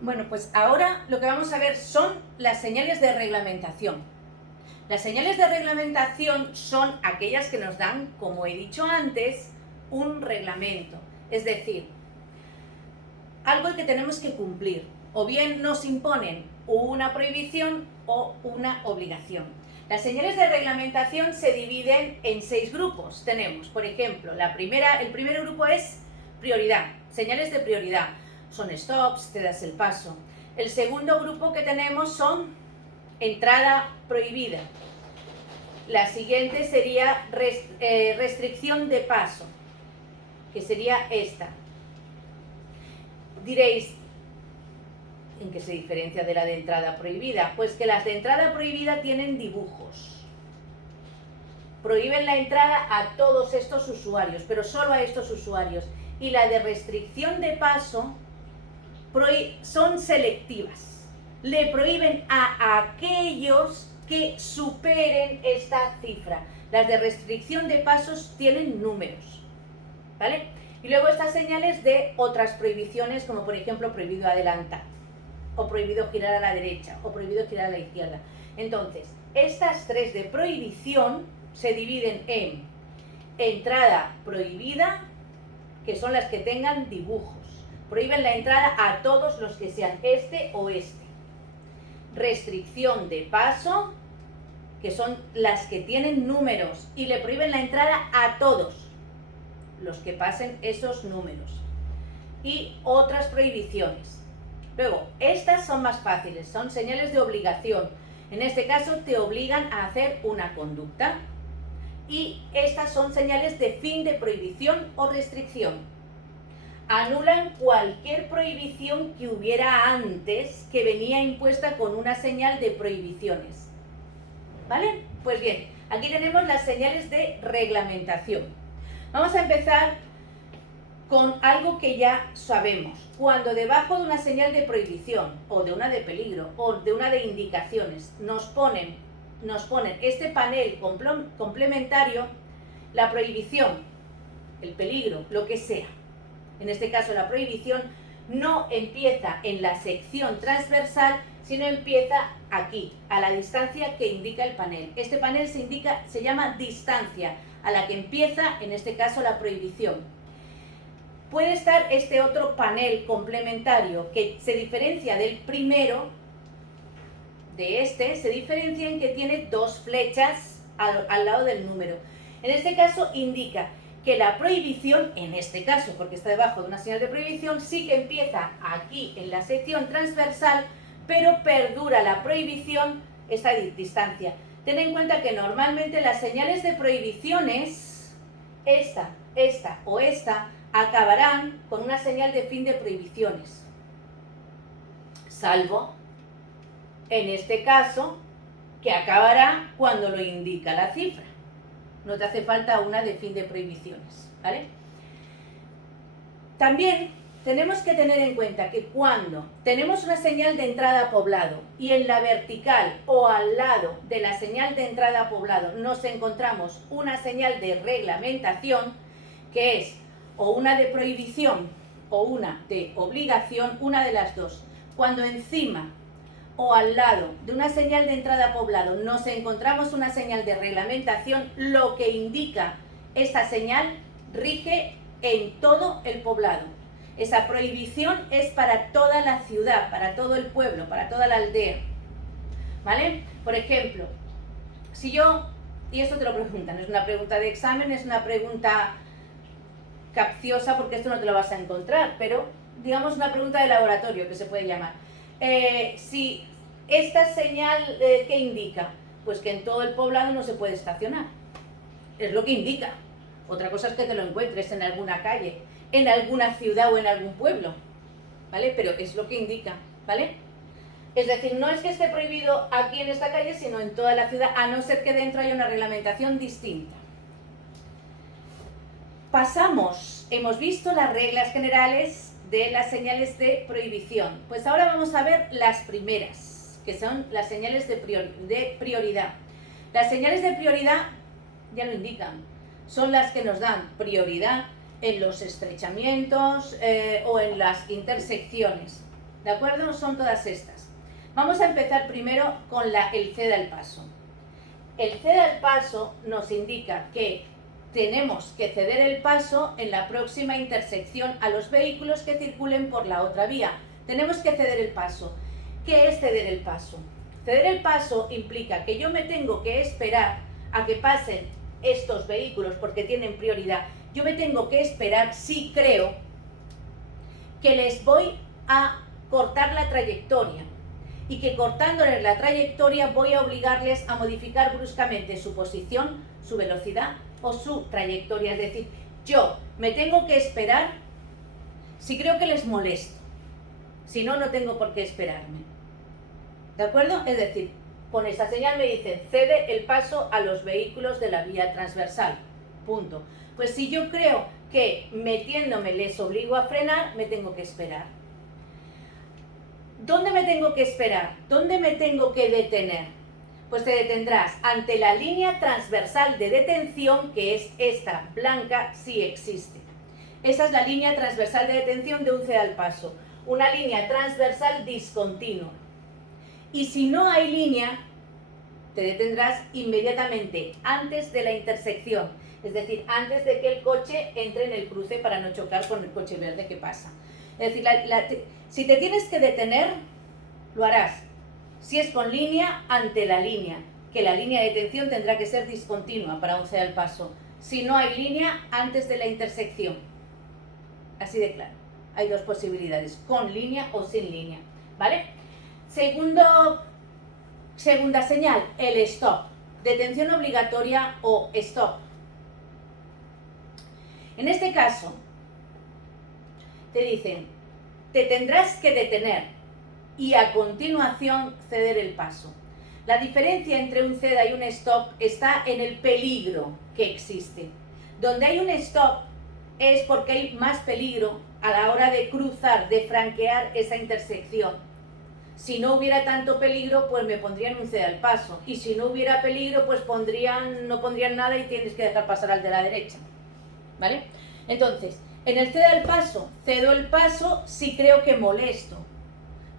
Bueno, pues ahora lo que vamos a ver son las señales de reglamentación. Las señales de reglamentación son aquellas que nos dan, como he dicho antes, un reglamento, es decir, algo que tenemos que cumplir, o bien nos imponen una prohibición o una obligación. Las señales de reglamentación se dividen en 6 grupos. Tenemos, por ejemplo, el primer grupo es prioridad, señales de prioridad. Son stops, te das el paso. El segundo grupo que tenemos son entrada prohibida. La siguiente sería restricción de paso, que sería esta. Diréis, ¿en qué se diferencia de la de entrada prohibida? Pues que las de entrada prohibida tienen dibujos. Prohíben la entrada a todos estos usuarios, pero solo a estos usuarios. Y la de restricción de paso son selectivas. Le prohíben a aquellos que superen esta cifra. Las de restricción de pasos tienen números, ¿vale? Y luego estas señales de otras prohibiciones, como por ejemplo prohibido adelantar, o prohibido girar a la derecha, o prohibido girar a la izquierda. Entonces, estas 3 de prohibición se dividen en entrada prohibida, que son las que tengan dibujos. Prohíben la entrada a todos los que sean este o este. Restricción de paso, que son las que tienen números y le prohíben la entrada a todos los que pasen esos números. Y otras prohibiciones. Luego, estas son más fáciles, son señales de obligación. En este caso te obligan a hacer una conducta. Y estas son señales de fin de prohibición o restricción. Anulan cualquier prohibición que hubiera antes que venía impuesta con una señal de prohibiciones. ¿Vale? Pues bien, aquí tenemos las señales de reglamentación. Vamos a empezar con algo que ya sabemos. Cuando debajo de una señal de prohibición o de una de peligro o de una de indicaciones nos ponen este panel complementario, la prohibición, el peligro, lo que sea. En este caso la prohibición no empieza en la sección transversal, sino empieza aquí, a la distancia que indica el panel. Este panel se llama distancia, a la que empieza, en este caso, la prohibición. Puede estar este otro panel complementario que se diferencia del primero, se diferencia en que tiene 2 flechas al lado del número. En este caso indica que la prohibición, en este caso, porque está debajo de una señal de prohibición, sí que empieza aquí en la sección transversal, pero perdura la prohibición esta distancia. Ten en cuenta que normalmente las señales de prohibiciones, esta o esta, acabarán con una señal de fin de prohibiciones. Salvo, en este caso, que acabará cuando lo indica la cifra. No te hace falta una de fin de prohibiciones, ¿vale? También tenemos que tener en cuenta que cuando tenemos una señal de entrada a poblado y en la vertical o al lado de la señal de entrada a poblado nos encontramos una señal de reglamentación, que es o una de prohibición o una de obligación, una de las dos. Cuando encima o al lado de una señal de entrada a poblado nos encontramos una señal de reglamentación, lo que indica esta señal rige en todo el poblado. Esa prohibición es para toda la ciudad, para todo el pueblo, para toda la aldea, ¿vale? Por ejemplo, si yo, y esto te lo preguntan, es una pregunta de examen, es una pregunta capciosa porque esto no te lo vas a encontrar, pero digamos una pregunta de laboratorio que se puede llamar. Si esta señal, ¿qué indica? Pues que en todo el poblado no se puede estacionar. Es lo que indica. Otra cosa es que te lo encuentres en alguna calle, en alguna ciudad o en algún pueblo, ¿vale? Pero es lo que indica, ¿vale? Es decir, no es que esté prohibido aquí en esta calle, sino en toda la ciudad, a no ser que dentro haya una reglamentación distinta. Pasamos, hemos visto las reglas generales de las señales de prohibición. Pues ahora vamos a ver las primeras, que son las señales de prioridad. Las señales de prioridad ya lo indican, son las que nos dan prioridad en los estrechamientos o en las intersecciones. ¿De acuerdo? Son todas estas. Vamos a empezar primero con el ceda el paso. El ceda el paso nos indica que tenemos que ceder el paso en la próxima intersección a los vehículos que circulen por la otra vía. Tenemos que ceder el paso. ¿Qué es ceder el paso? Ceder el paso implica que yo me tengo que esperar a que pasen estos vehículos porque tienen prioridad. Yo me tengo que esperar si creo que les voy a cortar la trayectoria y que cortándoles la trayectoria voy a obligarles a modificar bruscamente su posición, su velocidad o su trayectoria. Es decir, yo me tengo que esperar si creo que les molesto. Si no, no tengo por qué esperarme. ¿De acuerdo? Es decir, con esta señal me dicen cede el paso a los vehículos de la vía transversal. Punto. Pues si yo creo que metiéndome les obligo a frenar, me tengo que esperar. ¿Dónde me tengo que esperar? ¿Dónde me tengo que detener? Pues te detendrás ante la línea transversal de detención, que es esta, blanca, si existe. Esa es la línea transversal de detención de un ceda al paso. Una línea transversal discontinua. Y si no hay línea, te detendrás inmediatamente antes de la intersección. Es decir, antes de que el coche entre en el cruce para no chocar con el coche verde que pasa. Es decir, si te tienes que detener, lo harás. Si es con línea, ante la línea, que la línea de detención tendrá que ser discontinua para un ceda al paso. Si no hay línea, antes de la intersección. Así de claro. Hay dos posibilidades, con línea o sin línea, ¿vale? Segunda señal, el stop. Detención obligatoria o stop. En este caso, te dicen, te tendrás que detener y a continuación ceder el paso. La diferencia entre un ceda y un stop está en el peligro que existe. Donde hay un stop es porque hay más peligro a la hora de cruzar, de franquear esa intersección. Si no hubiera tanto peligro, pues me pondrían un ceda al paso. Y si no hubiera peligro, pues no pondrían nada y tienes que dejar pasar al de la derecha. ¿Vale? Entonces, en el ceda al paso, cedo el paso si creo que molesto.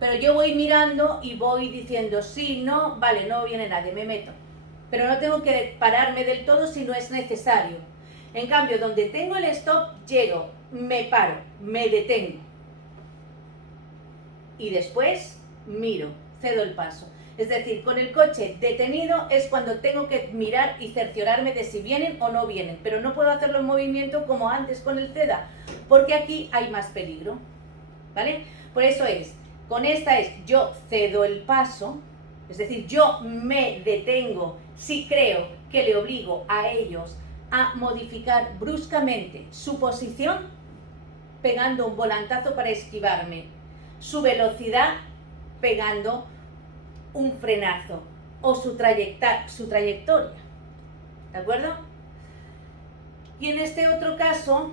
Pero yo voy mirando y voy diciendo, sí, no, vale, no viene nadie, me meto. Pero no tengo que pararme del todo si no es necesario. En cambio, donde tengo el stop, llego, me paro, me detengo. Y después miro, cedo el paso. Es decir, con el coche detenido es cuando tengo que mirar y cerciorarme de si vienen o no vienen. Pero no puedo hacerlo en movimiento como antes con el ceda, porque aquí hay más peligro. ¿Vale? Por eso con esta yo cedo el paso, es decir, yo me detengo si creo que le obligo a ellos a modificar bruscamente su posición, pegando un volantazo para esquivarme, su velocidad, pegando un frenazo, o su trayectoria. ¿De acuerdo? Y en este otro caso,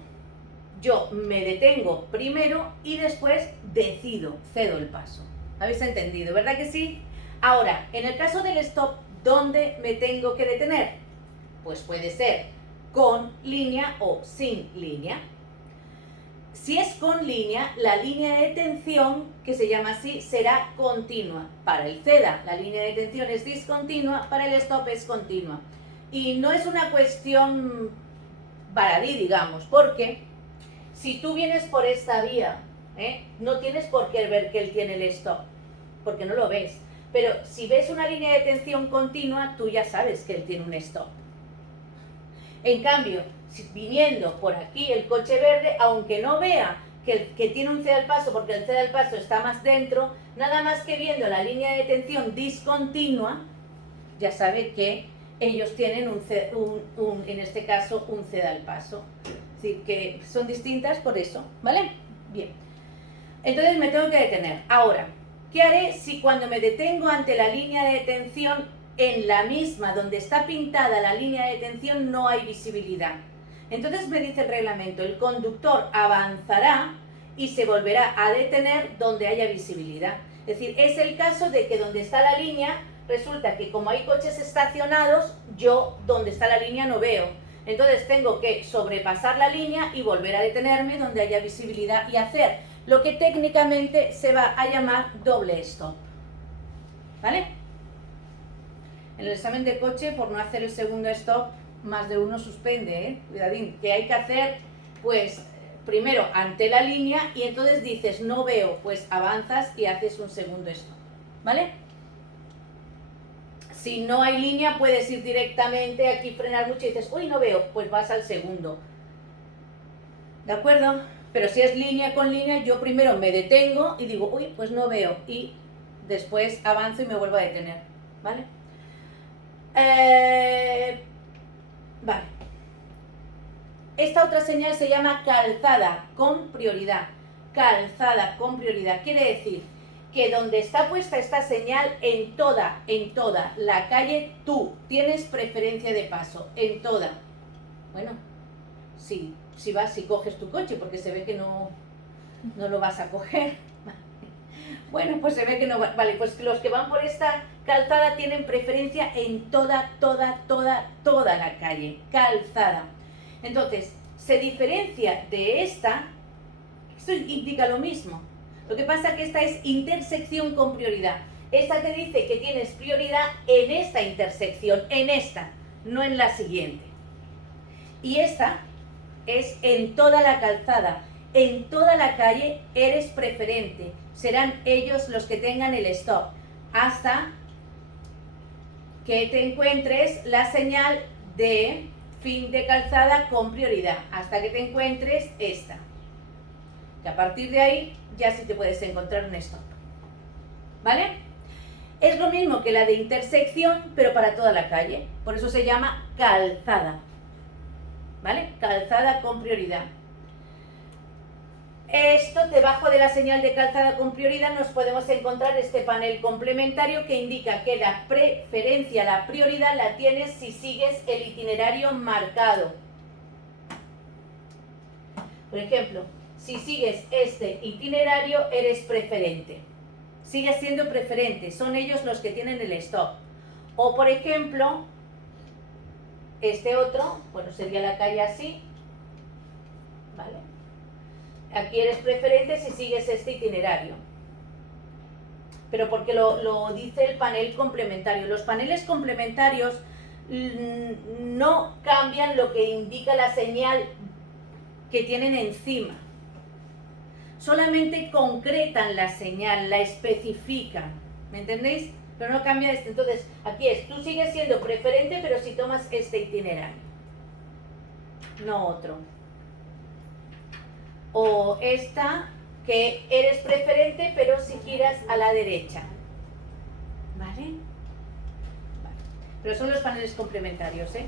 yo me detengo primero y después decido, cedo el paso. ¿Habéis entendido? ¿Verdad que sí? Ahora, en el caso del stop, ¿dónde me tengo que detener? Pues puede ser con línea o sin línea. Si es con línea, la línea de detención, que se llama así, será continua. Para el ceda, la línea de detención es discontinua, para el stop es continua. Y no es una cuestión baladí, digamos, porque si tú vienes por esta vía, no tienes por qué ver que él tiene el stop, porque no lo ves. Pero si ves una línea de detención continua, tú ya sabes que él tiene un stop. En cambio, viniendo por aquí el coche verde, aunque no vea que tiene un ceda al paso, porque el ceda al paso está más dentro, nada más que viendo la línea de detención discontinua, ya sabe que ellos tienen en este caso, un ceda al paso. Es decir, que son distintas por eso, ¿vale? Bien. Entonces me tengo que detener. Ahora, ¿qué haré si cuando me detengo ante la línea de detención, en la misma donde está pintada la línea de detención, no hay visibilidad? Entonces me dice el reglamento, el conductor avanzará y se volverá a detener donde haya visibilidad. Es decir, es el caso de que donde está la línea, resulta que como hay coches estacionados, yo donde está la línea no veo. Entonces tengo que sobrepasar la línea y volver a detenerme donde haya visibilidad y hacer lo que técnicamente se va a llamar doble stop. ¿Vale? En el examen de coche, por no hacer el segundo stop, más de uno suspende, ¿eh? Cuidadín, que hay que hacer, pues, primero ante la línea y entonces dices, no veo, pues avanzas y haces un segundo stop. ¿Vale? Si no hay línea, puedes ir directamente aquí, frenar mucho y dices, uy, no veo, pues vas al segundo. ¿De acuerdo? Pero si es línea con línea, yo primero me detengo y digo, uy, pues no veo. Y después avanzo y me vuelvo a detener. ¿Vale? Vale. Esta otra señal se llama calzada con prioridad. Calzada con prioridad. Quiere decir que donde está puesta esta señal, en toda la calle, tú tienes preferencia de paso, en toda. Bueno, si coges tu coche, porque se ve que no lo vas a coger. Bueno, pues se ve que no va. Vale, pues los que van por esta calzada tienen preferencia en toda la calle. Calzada. Entonces, se diferencia de esta, esto indica lo mismo. Lo que pasa es que esta es intersección con prioridad. Esta te dice que tienes prioridad en esta intersección, en esta, no en la siguiente. Y esta es en toda la calzada, en toda la calle eres preferente. Serán ellos los que tengan el stop, hasta que te encuentres la señal de fin de calzada con prioridad, hasta que te encuentres esta. Que a partir de ahí ya sí te puedes encontrar un stop. ¿Vale? Es lo mismo que la de intersección, pero para toda la calle. Por eso se llama calzada. ¿Vale? Calzada con prioridad. Esto, debajo de la señal de calzada con prioridad, nos podemos encontrar este panel complementario que indica que la preferencia, la prioridad la tienes si sigues el itinerario marcado. Por ejemplo, si sigues este itinerario, eres preferente. Sigues siendo preferente, son ellos los que tienen el stop. O, por ejemplo, este otro, bueno, sería la calle así, ¿vale? Aquí eres preferente si sigues este itinerario. Pero porque lo dice el panel complementario. Los paneles complementarios no cambian lo que indica la señal que tienen encima. Solamente concretan la señal, la especifican. ¿Me entendéis? Pero no cambia esto. Entonces, aquí es, tú sigues siendo preferente, pero si tomas este itinerario, no otro. O esta, que eres preferente, pero si giras a la derecha. ¿Vale? Vale. Pero son los paneles complementarios, ¿eh?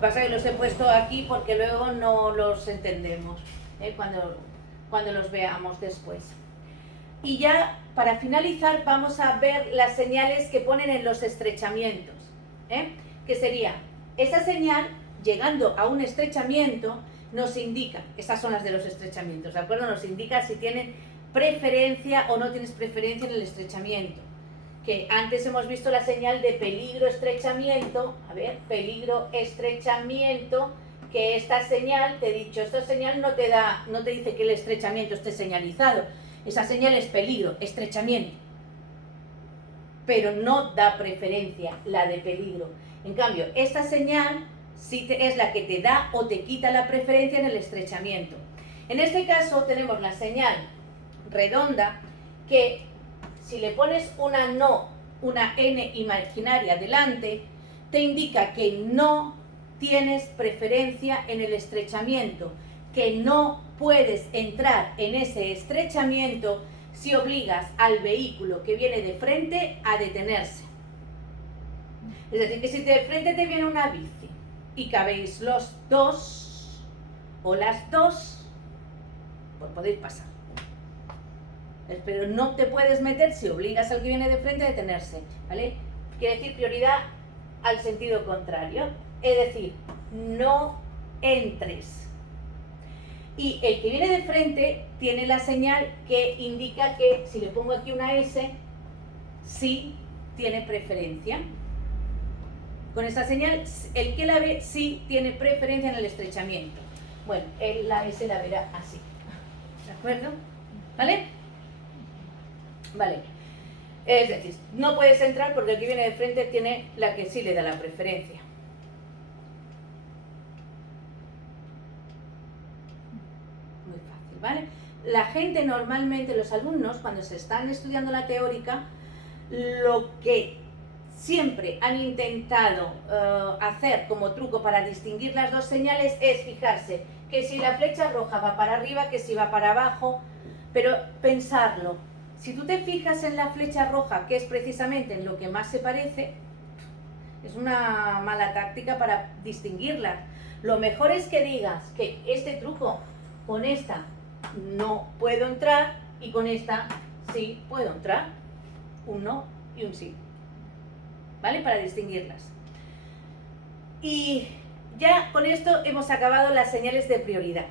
Pasa que los he puesto aquí porque luego no los entendemos, ¿eh? Cuando los veamos después. Y ya, para finalizar, vamos a ver las señales que ponen en los estrechamientos, ¿eh? Que sería, esa señal, llegando a un estrechamiento, nos indica, estas son las de los estrechamientos, ¿de acuerdo? Nos indica si tienen preferencia o no tienes preferencia en el estrechamiento. Que antes hemos visto la señal de peligro estrechamiento, a ver, peligro estrechamiento, que esta señal, te he dicho, esta señal no te dice que el estrechamiento esté señalizado. Esa señal es peligro, estrechamiento. Pero no da preferencia la de peligro. En cambio, esta señal sí es la que te da o te quita la preferencia en el estrechamiento. En este caso tenemos la señal redonda que si le pones una N imaginaria delante, te indica que no tienes preferencia en el estrechamiento, que no puedes entrar en ese estrechamiento si obligas al vehículo que viene de frente a detenerse. Es decir, que si de frente te viene una bici y cabéis los dos o las dos, pues podéis pasar. Pero no te puedes meter si obligas al que viene de frente a detenerse, ¿vale? Quiere decir prioridad al sentido contrario. Es decir, no entres. Y el que viene de frente tiene la señal que indica que, si le pongo aquí una S, sí tiene preferencia. Con esta señal, el que la ve sí tiene preferencia en el estrechamiento. Bueno, la S la verá así. ¿De acuerdo? ¿Vale? Vale. Es decir, no puedes entrar porque el que viene de frente tiene la que sí le da la preferencia. Muy fácil, ¿vale? La gente normalmente, los alumnos, cuando se están estudiando la teórica, lo que siempre han intentado hacer como truco para distinguir las dos señales es fijarse que si la flecha roja va para arriba, que si va para abajo, pero pensarlo. Si tú te fijas en la flecha roja, que es precisamente en lo que más se parece, es una mala táctica para distinguirlas. Lo mejor es que digas que este truco, con esta no puedo entrar y con esta sí puedo entrar. Un no y un sí. ¿Vale? Para distinguirlas. Y ya con esto hemos acabado las señales de prioridad.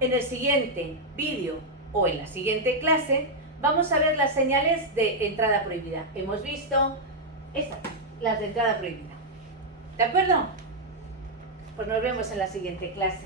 En el siguiente vídeo o en la siguiente clase vamos a ver las señales de entrada prohibida. Hemos visto estas, las de entrada prohibida. ¿De acuerdo? Pues nos vemos en la siguiente clase.